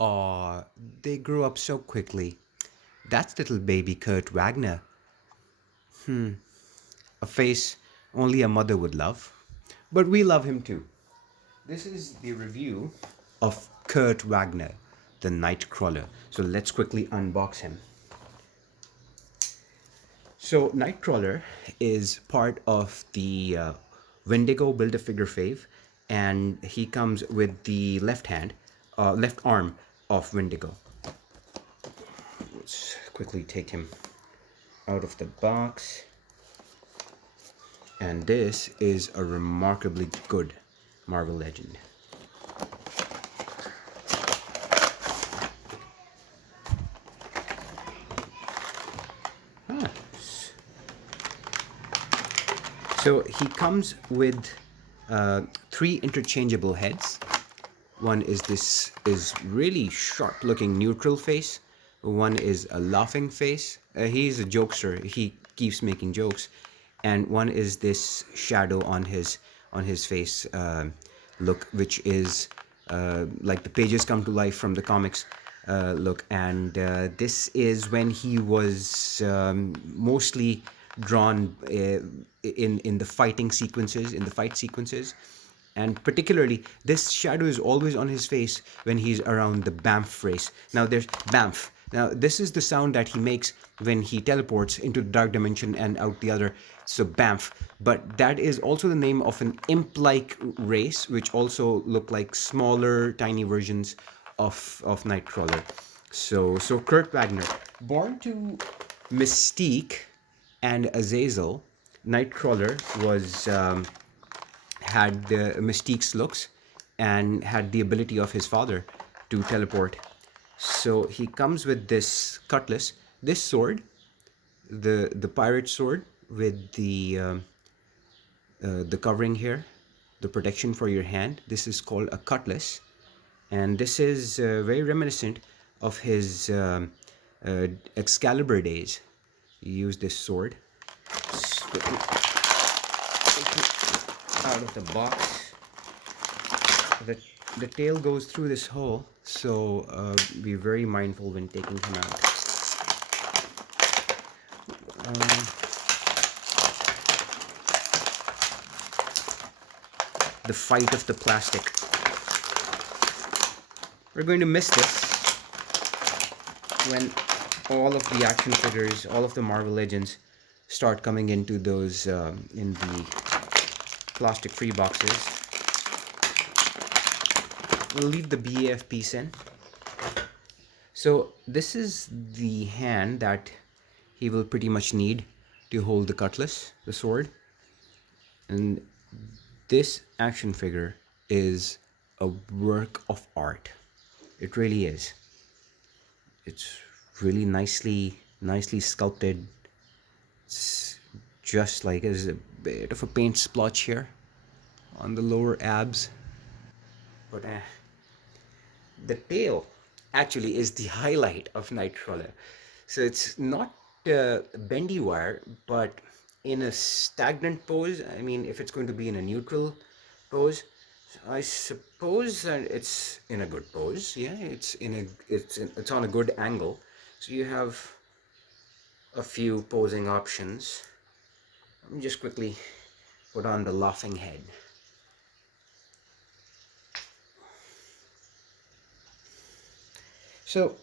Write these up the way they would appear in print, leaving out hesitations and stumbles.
Aw, they grew up so quickly. That's little baby Kurt Wagner. A face only a mother would love. But we love him too. This is the review of Kurt Wagner, the Nightcrawler. So let's quickly unbox him. So Nightcrawler is part of the Wendigo Build-A-Figure fave, and he comes with the left arm of Wendigo. Let's quickly take him out of the box. And this is a remarkably good Marvel Legend. Ah. So he comes with 3 interchangeable heads. One is really sharp looking neutral face. One is a laughing face. He's a jokester. He keeps making jokes. And one is this shadow on his face look, which is like the pages come to life from the comics look. And this is when he was mostly drawn in the fighting sequences, in the fight sequences. And particularly, this shadow is always on his face when he's around the Bamf race. Now, there's Bamf. Now, this is the sound that he makes when he teleports into the dark dimension and out the other. So, Bamf. But that is also the name of an imp-like race, which also look like smaller, tiny versions of Nightcrawler. So Kurt Wagner, born to Mystique and Azazel, Nightcrawler was had Mystique's looks and had the ability of his father to teleport. So he comes with this cutlass, this sword, the pirate sword with the covering here, the protection for your hand. This is called a cutlass, and this is very reminiscent of his Excalibur days. He used this sword. Out of the box. The tail goes through this hole, so be very mindful when taking him out. The fight of the plastic. We're going to miss this when all of the action figures, all of the Marvel Legends start coming into those in the plastic-free boxes. We'll leave the BAF piece in. So this is the hand that he will pretty much need to hold the cutlass, the sword. And this action figure is a work of art. It really is. It's really nicely sculpted. It's just like there's a bit of a paint splotch here on the lower abs. But the tail actually is the highlight of Nightcrawler. So it's not bendy wire, but in a stagnant pose. I mean, if it's going to be in a neutral pose, I suppose that it's in a good pose. Yeah, it's on a good angle. So you have a few posing options. Let me just quickly put on the laughing head. So,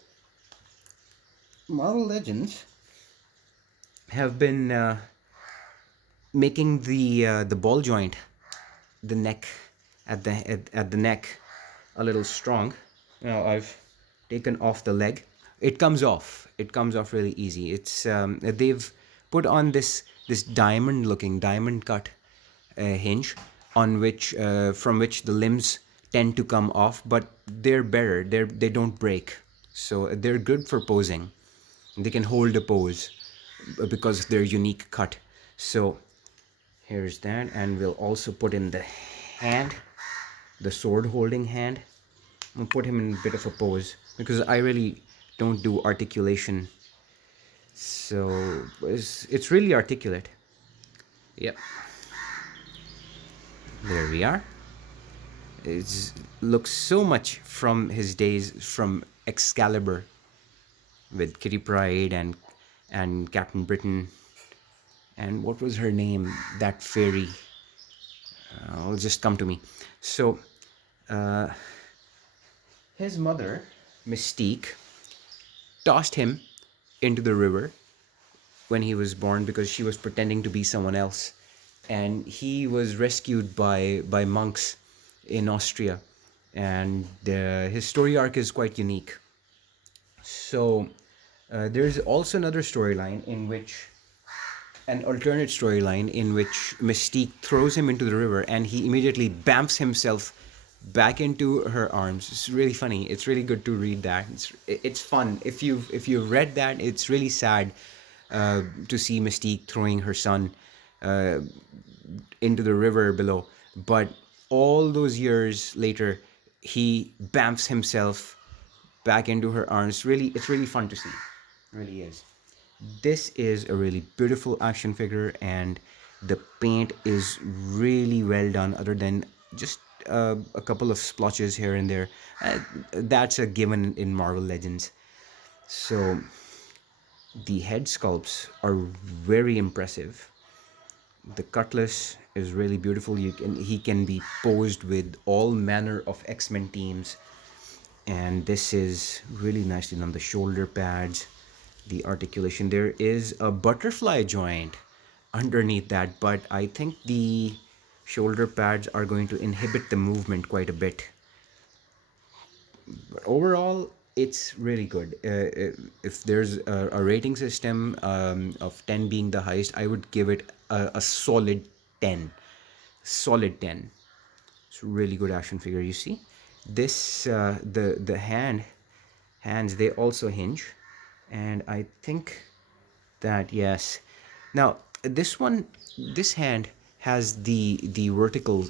Marvel Legends have been making the ball joint, the neck at the neck, a little strong. Now I've taken off the leg. It comes off. It comes off really easy. It's they've put on this diamond-looking, diamond-cut hinge on which from which the limbs tend to come off, but they're better. They don't break, so they're good for posing. They can hold a pose because of their unique cut. So here's that, and we'll also put in the hand, the sword-holding hand. I'll put him in a bit of a pose because I really don't do articulation. So it's really articulate. Yep. There we are. It looks so much from his days from Excalibur with Kitty Pryde and Captain Britain, and what was her name? That fairy. Will just come to me. So, his mother, Mystique, tossed him into the river when he was born because she was pretending to be someone else, and he was rescued by monks in Austria, and his story arc is quite unique. So there's also another storyline in which an alternate storyline in which Mystique throws him into the river and he immediately bamps himself back into her arms. It's really funny. It's really good to read that. It's fun. If you've read that, it's really sad to see Mystique throwing her son uh, into the river below. But all those years later, he bamps himself back into her arms. Really, it's really fun to see. It really is. This is a really beautiful action figure, and the paint is really well done, other than just a couple of splotches here and there. That's a given in Marvel Legends. So the head sculpts are very impressive. The cutlass is really beautiful. He can be posed with all manner of X-Men teams, and this is really nicely done. The shoulder pads, the articulation. There is a butterfly joint underneath that, but I think the shoulder pads are going to inhibit the movement quite a bit. But overall, it's really good. If there's a rating system of 10 being the highest, I would give it a solid 10. Solid 10. It's a really good action figure. You see, this the hands, they also hinge, and I think that, yes. Now this hand has the vertical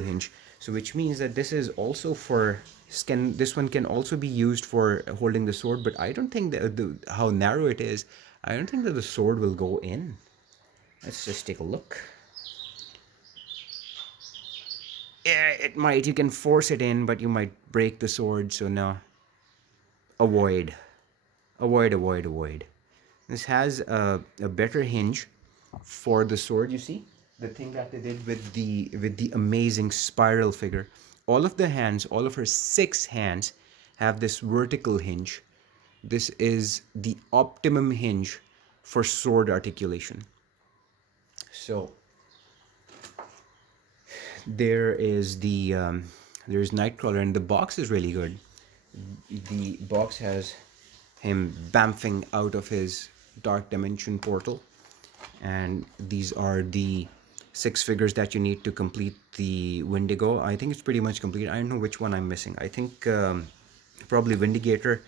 hinge, so which means that this is also for skin. This one can also be used for holding the sword, but I don't think that how narrow it is, I don't think that the sword will go in. Let's just take a look. Yeah, it might. You can force it in, but you might break the sword, so no. Avoid. Avoid. This has a better hinge for the sword. You see the thing that they did with the amazing spiral figure. All of the hands, all of her 6 hands, have this vertical hinge. This is the optimum hinge for sword articulation. So there's Nightcrawler, and the box is really good. The box has him bamfing out of his dark dimension portal, and these are the 6 figures that you need to complete the Wendigo. I think it's pretty much complete. I don't know which one I'm missing. I think probably Vindicator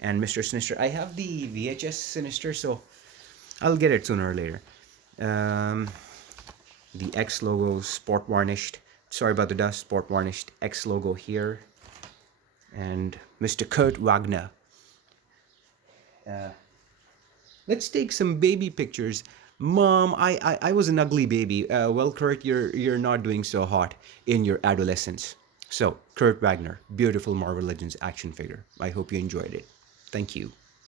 and Mr. Sinister. I have the VHS Sinister, so I'll get it sooner or later. The X logo, sport varnished. Sorry about the dust. Sport varnished X logo here, and Mr. Kurt Wagner. Let's take some baby pictures. Mom, I was an ugly baby. Well, Kurt, you're not doing so hot in your adolescence. So, Kurt Wagner, beautiful Marvel Legends action figure. I hope you enjoyed it. Thank you.